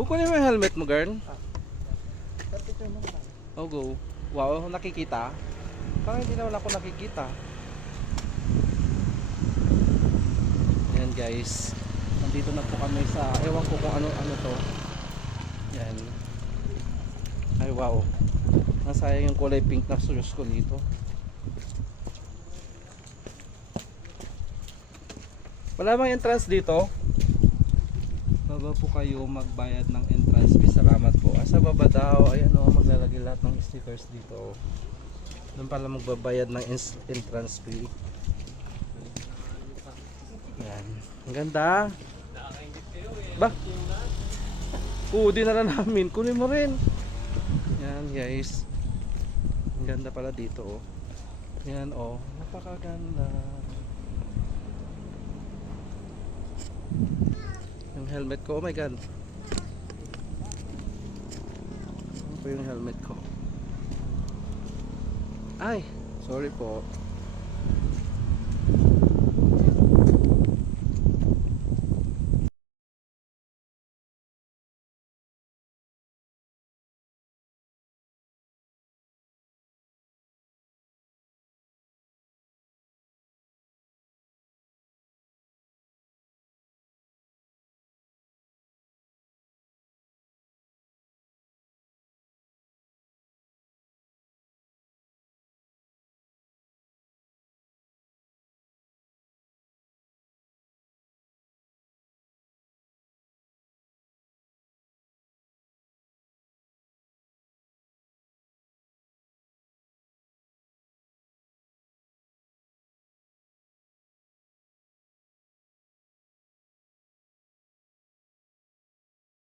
Kukunin mo yung helmet mo, girl. Picture mo na. Oh, go. Wow, nakikita? Parang hindi naman ako nakikita. Ayan guys. Nandito na po kami sa, ewan ko kung ano to. Yan. Ay wow. Nasayang yung kulay pink na shoes ko dito. Wala bang entrance dito? Baba po kayo magbayad ng entrance fee. Salamat po. Sa baba daw, ayan o, maglalagay lahat ng stickers dito. Doon pala magbabayad ng entrance fee. Yan. Ang ganda. Ba? Dinala namin. Kunin mo rin. Yan guys. Ang ganda pala dito oh. Yan oh. Napakaganda. Yung helmet ko. Oh my god. Ano po yung helmet ko? Ay. Sorry po.